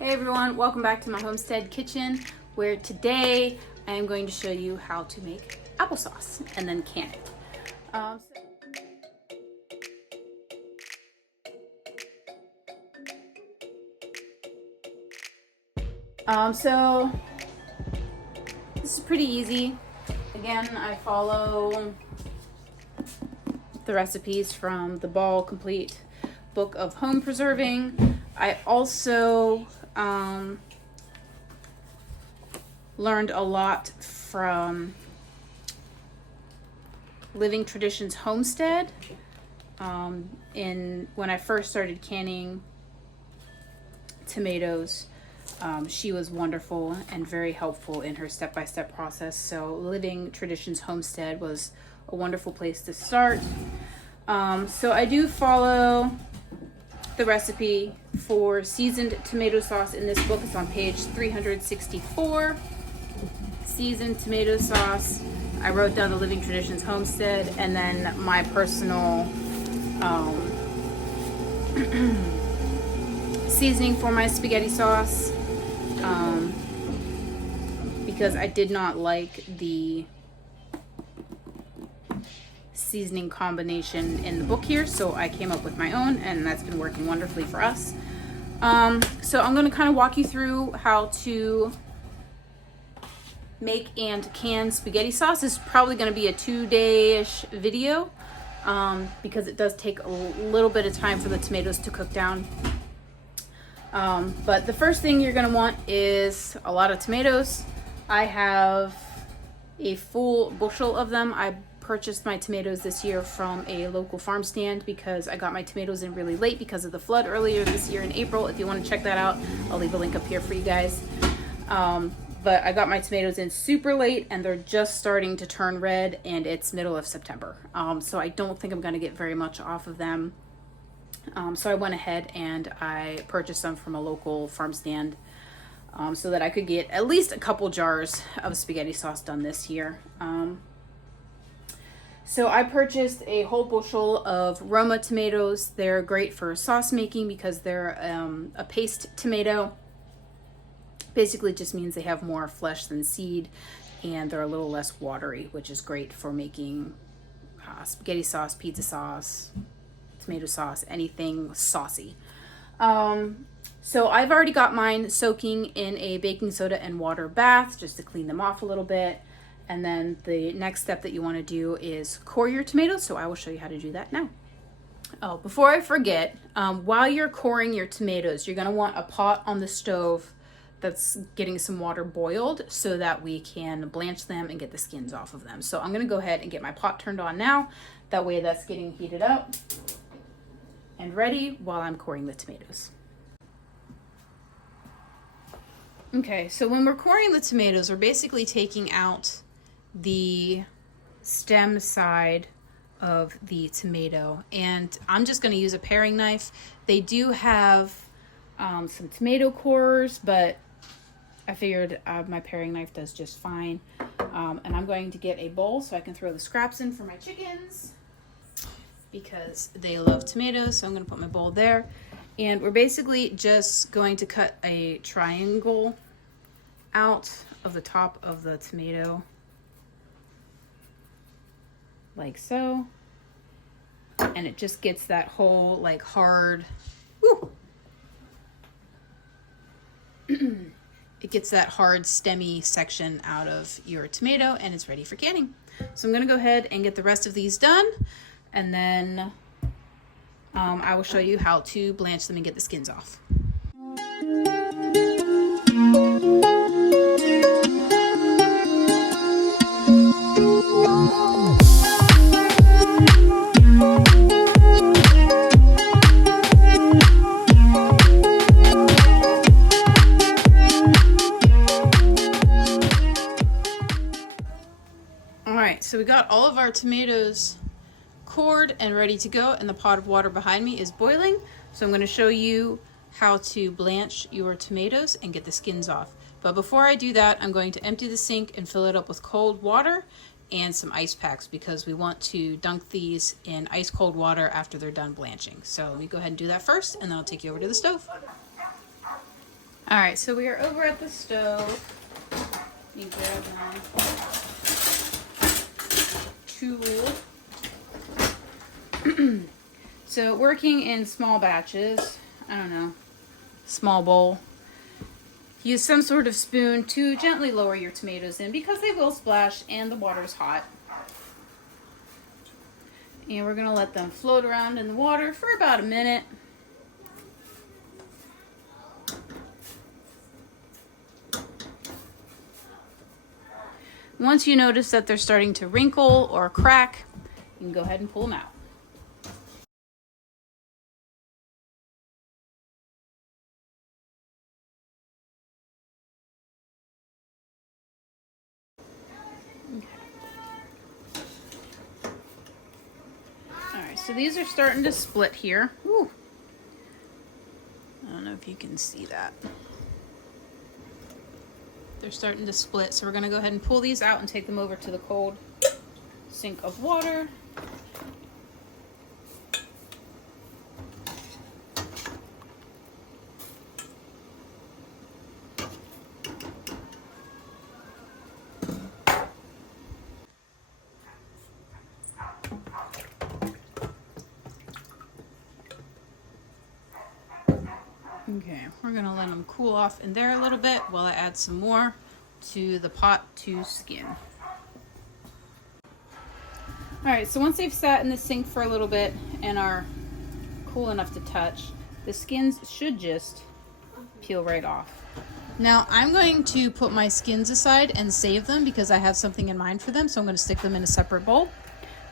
Hey everyone, welcome back to my homestead kitchen, where today I am going to show you how to make applesauce and then can it. So this is pretty easy. Again, I follow the recipes from the Ball Complete Book of Home Preserving. I also learned a lot from Living Traditions Homestead when I first started canning tomatoes. She was wonderful and very helpful in her step-by-step process. So Living Traditions Homestead was a wonderful place to start. So I do follow the recipe for seasoned tomato sauce in this book. It's on page 364. Seasoned tomato sauce. I wrote down the Living Traditions Homestead and then my personal seasoning for my spaghetti sauce, because I did not like the seasoning combination in the book here, so I came up with my own, and that's been working wonderfully for us. So I'm going to kind of walk you through how to make and can spaghetti sauce. This is probably going to be a 2-day-ish video, because it does take a little bit of time for the tomatoes to cook down. But the first thing you're going to want is a lot of tomatoes. I have a full bushel of them. I purchased my tomatoes this year from a local farm stand because I got my tomatoes in really late because of the flood earlier this year in April. If you want to check that out, I'll leave a link up here for you guys. But I got my tomatoes in super late and they're just starting to turn red, and it's middle of September. So I don't think I'm going to get very much off of them. So I went ahead and I purchased them from a local farm stand, so that I could get at least a couple jars of spaghetti sauce done this year. So I purchased a whole bushel of Roma tomatoes. They're great for sauce making because they're a paste tomato. Basically, it just means they have more flesh than seed, and they're a little less watery, which is great for making spaghetti sauce, pizza sauce, tomato sauce, anything saucy. So I've already got mine soaking in a baking soda and water bath just to clean them off a little bit. And then the next step that you want to do is core your tomatoes. So I will show you how to do that now. Oh, before I forget, while you're coring your tomatoes, you're going to want a pot on the stove that's getting some water boiled so that we can blanch them and get the skins off of them. So I'm going to go ahead and get my pot turned on now. That way that's getting heated up and ready while I'm coring the tomatoes. Okay, so when we're coring the tomatoes, we're basically taking out the stem side of the tomato, and I'm just going to use a paring knife. They do have some tomato cores, but I figured my paring knife does just fine. And I'm going to get a bowl so I can throw the scraps in for my chickens, because they love tomatoes. So I'm going to put my bowl there, and we're basically just going to cut a triangle out of the top of the tomato like so, and it just gets that whole like hard it gets that hard stemmy section out of your tomato, and it's ready for canning. So I'm going to go ahead and get the rest of these done, and then I will show you how to blanch them and get the skins off. Alright, so we got all of our tomatoes cored and ready to go, and the pot of water behind me is boiling. So I'm going to show you how to blanch your tomatoes and get the skins off. But before I do that, I'm going to empty the sink and fill it up with cold water and some ice packs, because we want to dunk these in ice cold water after they're done blanching. So let me go ahead and do that first, and then I'll take you over to the stove. All right, so we are over at the stove. You grab my tool. So working in small batches, I don't know, small bowl. Use some sort of spoon to gently lower your tomatoes in because they will splash and the water's hot. And we're gonna let them float around in the water for about a minute. Once you notice that they're starting to wrinkle or crack, you can go ahead and pull them out. Alright, so these are starting to split here. Ooh. I don't know if you can see that. They're starting to split, so we're going to go ahead and pull these out and take them over to the cold sink of water. Okay, we're gonna let them cool off in there a little bit while I add some more to the pot to skin. All right, so once they've sat in the sink for a little bit and are cool enough to touch, the skins should just peel right off. Now I'm going to put my skins aside and save them because I have something in mind for them, so I'm going to stick them in a separate bowl.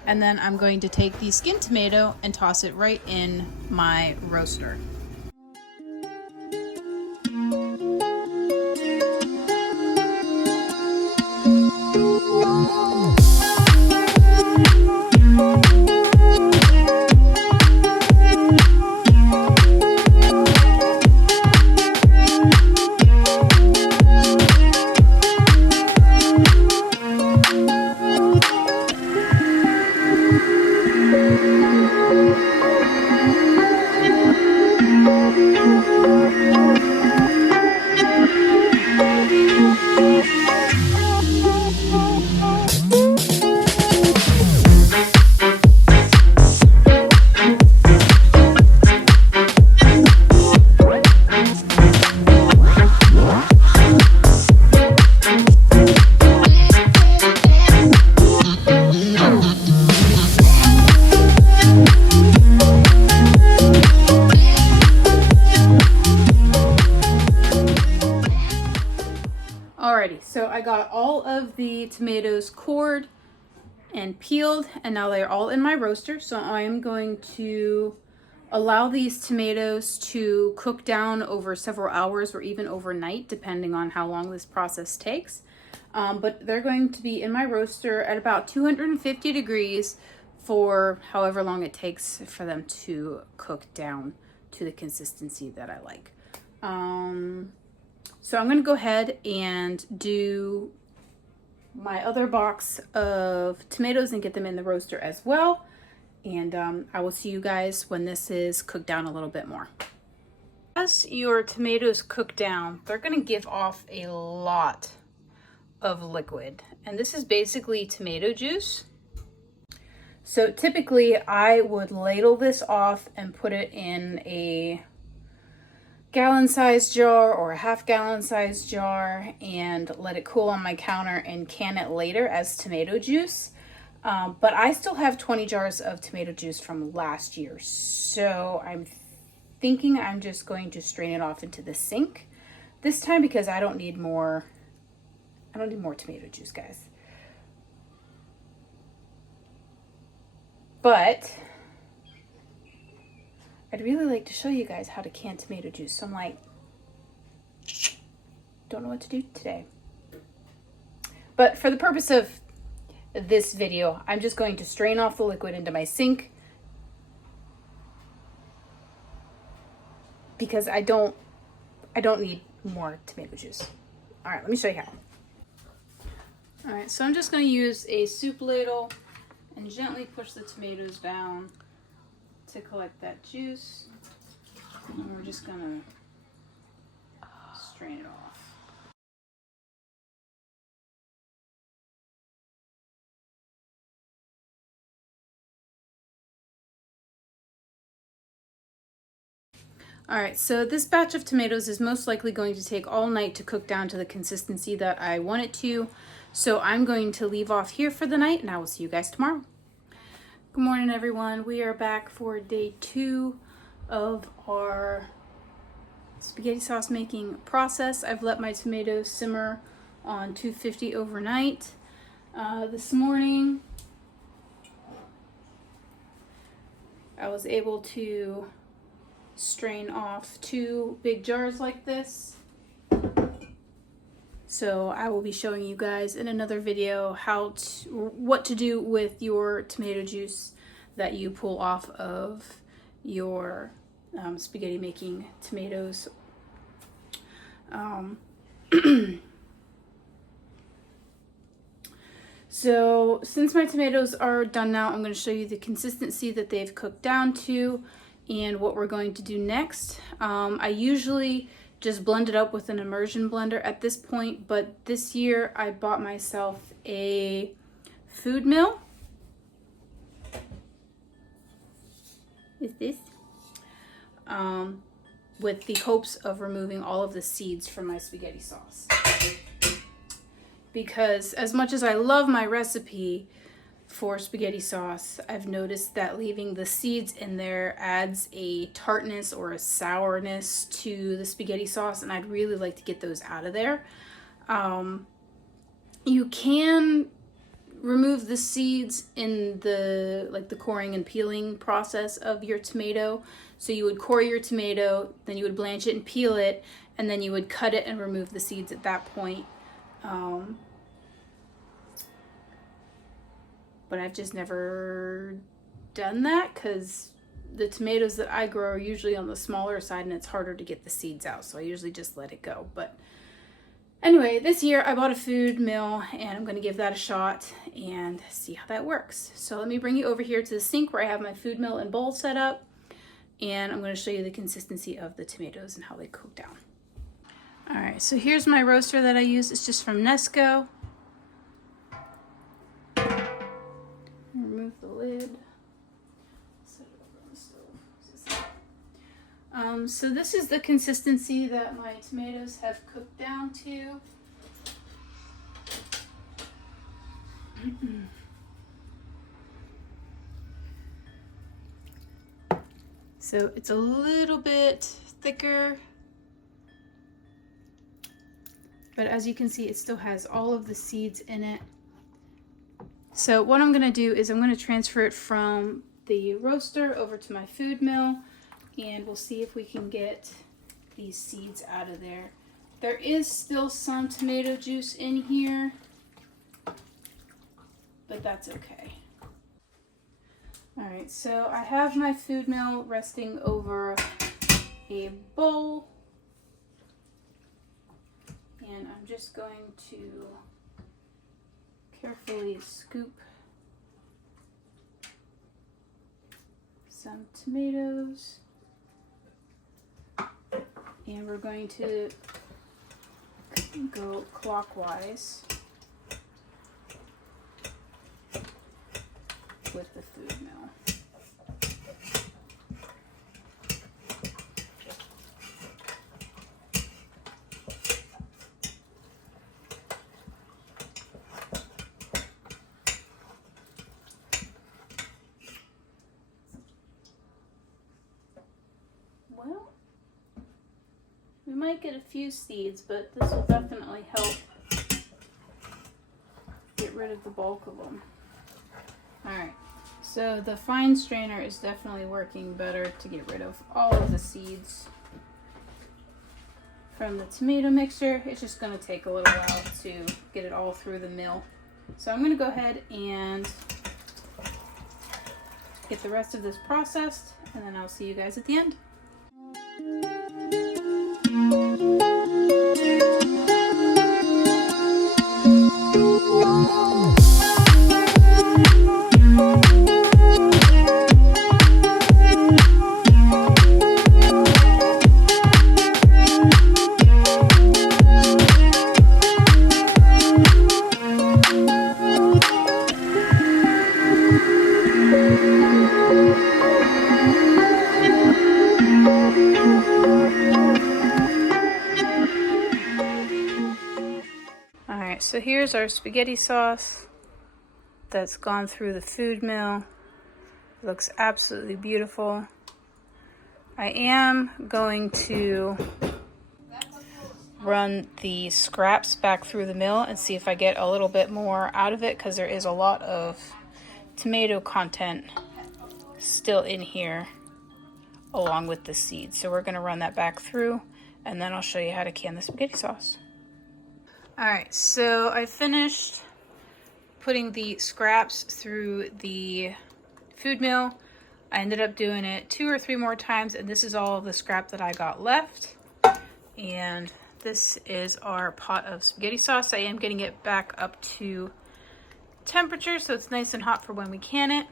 And then I'm going to take the skinned tomato and toss it right in my roaster. Alrighty, so I got all of the tomatoes cored and peeled, and now they're all in my roaster. So I'm going to allow these tomatoes to cook down over several hours or even overnight, depending on how long this process takes. But they're going to be in my roaster at about 250 degrees for however long it takes for them to cook down to the consistency that I like. So I'm going to go ahead and do my other box of tomatoes and get them in the roaster as well. And I will see you guys when this is cooked down a little bit more. As your tomatoes cook down, they're going to give off a lot of liquid. And this is basically tomato juice. So typically I would ladle this off and put it in a gallon-sized jar or a half-gallon-sized jar and let it cool on my counter and can it later as tomato juice. But I still have 20 jars of tomato juice from last year, so I'm thinking I'm just going to strain it off into the sink this time because I don't need more tomato juice, guys. But I'd really like to show you guys how to can tomato juice. So I'm like, don't know what to do today. But for the purpose of this video, I'm just going to strain off the liquid into my sink because I don't need more tomato juice. All right, let me show you how. All right, so I'm just going to use a soup ladle and gently push the tomatoes down to collect that juice. And we're just going to strain it off. Alright, so this batch of tomatoes is most likely going to take all night to cook down to the consistency that I want it to. So I'm going to leave off here for the night, and I will see you guys tomorrow. Good morning, everyone. We are back for day 2 of our spaghetti sauce making process. I've let my tomatoes simmer on 250 overnight. This morning, I was able to strain off 2 big jars like this. So I will be showing you guys in another video what to do with your tomato juice that you pull off of your spaghetti making tomatoes. So since my tomatoes are done now, I'm going to show you the consistency that they've cooked down to and what we're going to do next. I usually just blend it up with an immersion blender at this point, but this year I bought myself a food mill. Is this? With the hopes of removing all of the seeds from my spaghetti sauce. Because as much as I love my recipe for spaghetti sauce, I've noticed that leaving the seeds in there adds a tartness or a sourness to the spaghetti sauce, and I'd really like to get those out of there. You can remove the seeds in the coring and peeling process of your tomato. So you would core your tomato, then you would blanch it and peel it, and then you would cut it and remove the seeds at that point. But I've just never done that because the tomatoes that I grow are usually on the smaller side and it's harder to get the seeds out. So I usually just let it go. But anyway, this year I bought a food mill and I'm going to give that a shot and see how that works. So let me bring you over here to the sink where I have my food mill and bowl set up. And I'm going to show you the consistency of the tomatoes and how they cook down. All right, so here's my roaster that I use. It's just from Nesco. Remove the lid. Set it over on the stove. So this is the consistency that my tomatoes have cooked down to. So it's a little bit thicker, but as you can see, it still has all of the seeds in it. So what I'm gonna do is I'm gonna transfer it from the roaster over to my food mill, and we'll see if we can get these seeds out of there. There is still some tomato juice in here, but that's okay. All right, so I have my food mill resting over a bowl, and I'm just going to carefully scoop some tomatoes, and we're going to go clockwise with the food mill. Well, we might get a few seeds, but this will definitely help get rid of the bulk of them. Alright, so the fine strainer is definitely working better to get rid of all of the seeds from the tomato mixture. It's just going to take a little while to get it all through the mill. So I'm going to go ahead and get the rest of this processed, and then I'll see you guys at the end. So here's our spaghetti sauce that's gone through the food mill. It looks absolutely beautiful. I am going to run the scraps back through the mill and see if I get a little bit more out of it, because there is a lot of tomato content still in here along with the seeds. So we're going to run that back through, and then I'll show you how to can the spaghetti sauce. Alright, so I finished putting the scraps through the food mill. I ended up doing it 2 or 3 more times, and this is all of the scrap that I got left. And this is our pot of spaghetti sauce. I am getting it back up to temperature so it's nice and hot for when we can it.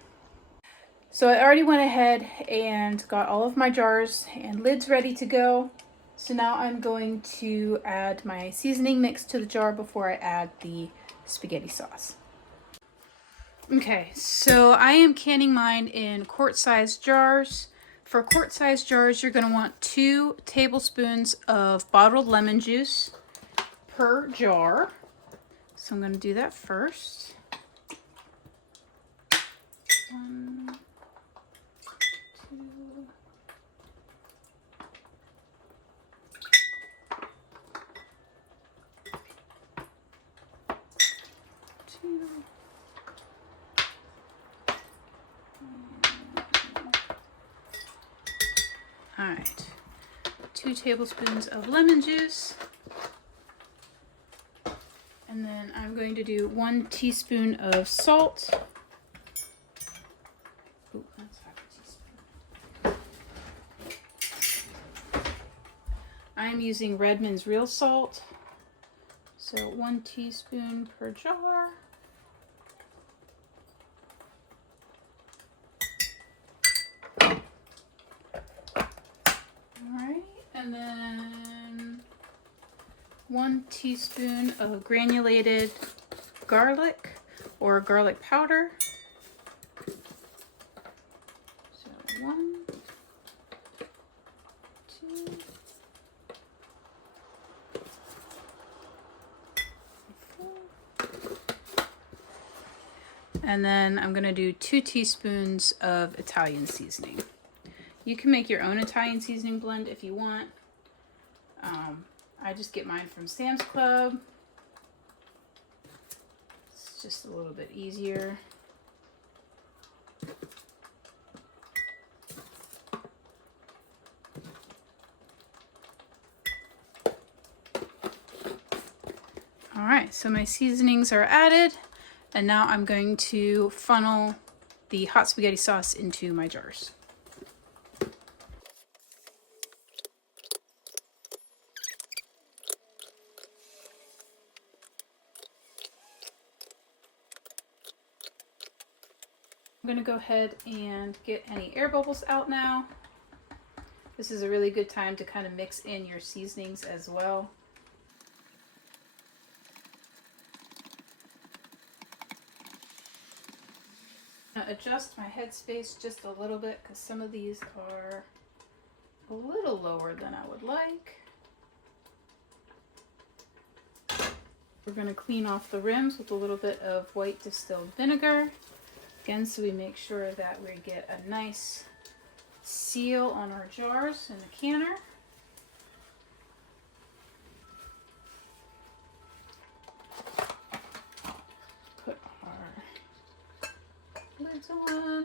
So I already went ahead and got all of my jars and lids ready to go. So now I'm going to add my seasoning mix to the jar before I add the spaghetti sauce. Okay, so I am canning mine in quart-sized jars. For quart-sized jars, you're going to want 2 tablespoons of bottled lemon juice per jar. So I'm going to do that first. 1, 2. All right, 2 tablespoons of lemon juice. And then I'm going to do 1 teaspoon of salt. Ooh, that's half a teaspoon. I'm using Redmond's real salt. So 1 teaspoon per jar. And then 1 teaspoon of granulated garlic or garlic powder. So 1, 2, 4. And then I'm going to do 2 teaspoons of Italian seasoning. You can make your own Italian seasoning blend if you want. I just get mine from Sam's Club. It's just a little bit easier. All right, so my seasonings are added, and now I'm going to funnel the hot spaghetti sauce into my jars. I'm going to go ahead and get any air bubbles out now. This is a really good time to kind of mix in your seasonings as well. Adjust my headspace just a little bit because some of these are a little lower than I would like. We're going to clean off the rims with a little bit of white distilled vinegar. Again, so we make sure that we get a nice seal on our jars in the canner. Put our lids on.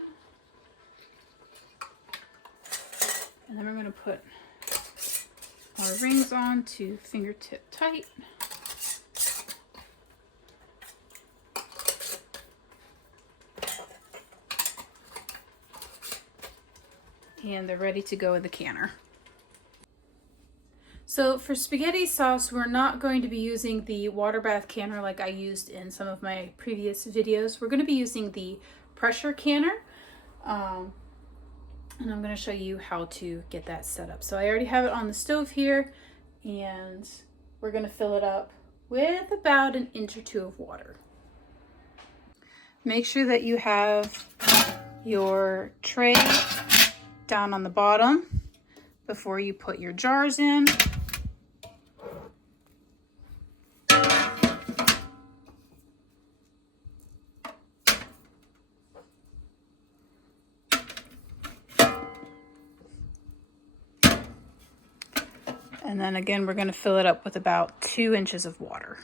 And then we're going to put our rings on to fingertip tight. And they're ready to go in the canner. So for spaghetti sauce, we're not going to be using the water bath canner like I used in some of my previous videos. We're going to be using the pressure canner. And I'm going to show you how to get that set up. So I already have it on the stove here, and we're going to fill it up with about 1 inch or 2 of water. Make sure that you have your tray down on the bottom before you put your jars in. And then again, we're going to fill it up with about 2 inches of water.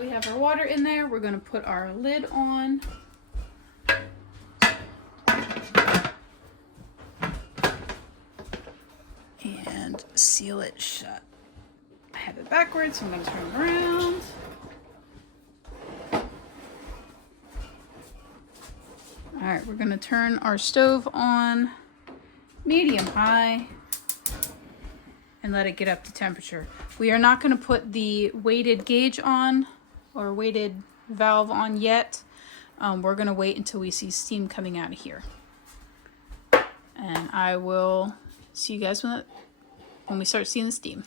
We have our water in there. We're going to put our lid on. And seal it shut. I have it backwards, so I'm going to turn it around. All right, we're going to turn our stove on medium high and let it get up to temperature. We are not going to put the weighted gauge on or weighted valve on yet. We're going to wait until we see steam coming out of here. And I will see you guys when we start seeing the steam.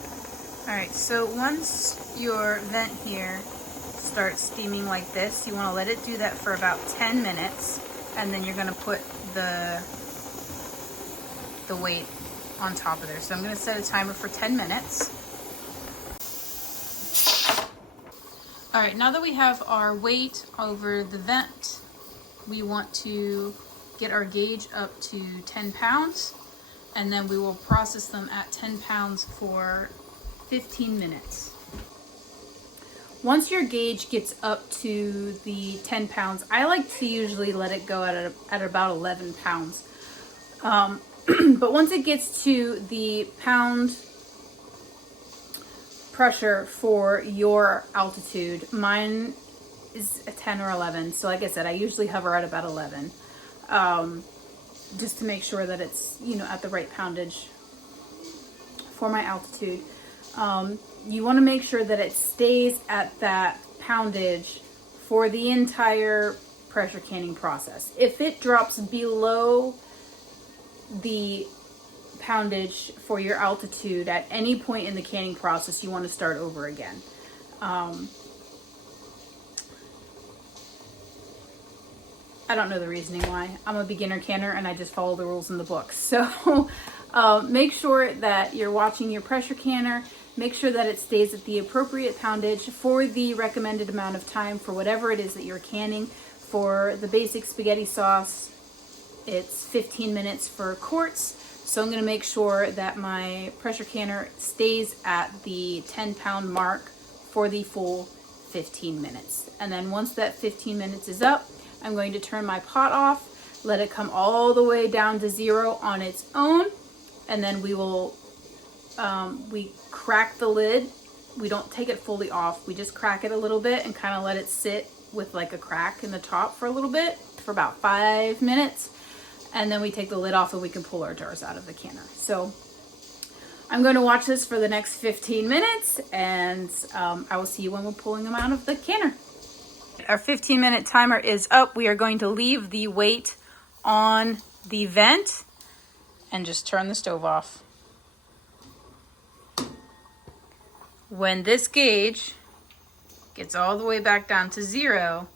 All right, so once your vent here starts steaming like this, you want to let it do that for about 10 minutes, and then you're going to put the weight on top of there. So I'm going to set a timer for 10 minutes. All right, now that we have our weight over the vent, we want to get our gauge up to 10 pounds, and then we will process them at 10 pounds for 15 minutes. Once your gauge gets up to the 10 pounds, I like to usually let it go at about 11 pounds. But once it gets to the pound pressure for your altitude, mine is a 10 or 11. So like I said, I usually hover at about 11, just to make sure that it's, at the right poundage for my altitude. You want to make sure that it stays at that poundage for the entire pressure canning process. If it drops below the poundage for your altitude at any point in the canning process, you want to start over again. I don't know the reasoning why. I'm a beginner canner and I just follow the rules in the book. So make sure that you're watching your pressure canner. Make sure that it stays at the appropriate poundage for the recommended amount of time for whatever it is that you're canning. For the basic spaghetti sauce, it's 15 minutes for quarts. So I'm going to make sure that my pressure canner stays at the 10-pound mark for the full 15 minutes. And then once that 15 minutes is up, I'm going to turn my pot off, let it come all the way down to 0 on its own, and then we will we crack the lid. We don't take it fully off. We just crack it a little bit and kind of let it sit with like a crack in the top for a little bit, for about 5 minutes. And then we take the lid off and we can pull our jars out of the canner. So I'm going to watch this for the next 15 minutes and I will see you when we're pulling them out of the canner. Our 15-minute timer is up. We are going to leave the weight on the vent and just turn the stove off. When this gauge gets all the way back down to 0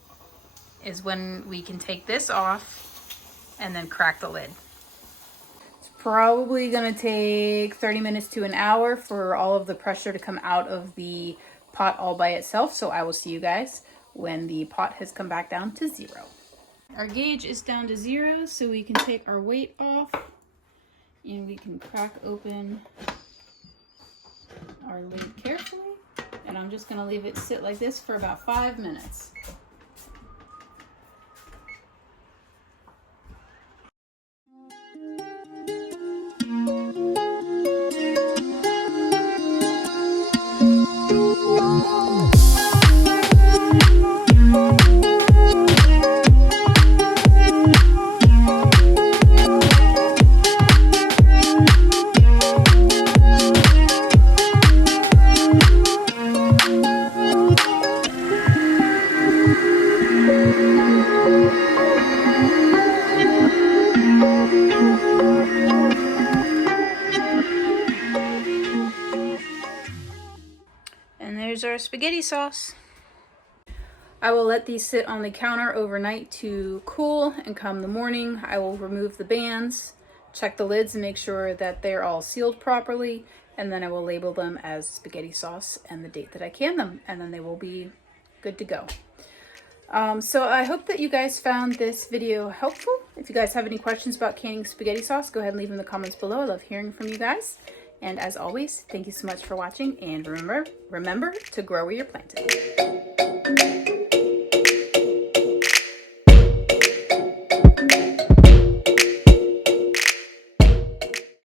is when we can take this off and then crack the lid. It's probably going to take 30 minutes to an hour for all of the pressure to come out of the pot all by itself. So I will see you guys when the pot has come back down to 0. Our gauge is down to 0, so we can take our weight off and we can crack open our lid carefully. And I'm just going to leave it sit like this for about 5 minutes. And there's our spaghetti sauce. I will let these sit on the counter overnight to cool, and come the morning, I will remove the bands, check the lids and make sure that they're all sealed properly, and then I will label them as spaghetti sauce and the date that I canned them, and then they will be good to go. So I hope that you guys found this video helpful. If you guys have any questions about canning spaghetti sauce, go ahead and leave them in the comments below. I love hearing from you guys. And as always, thank you so much for watching, and remember to grow where you're planted.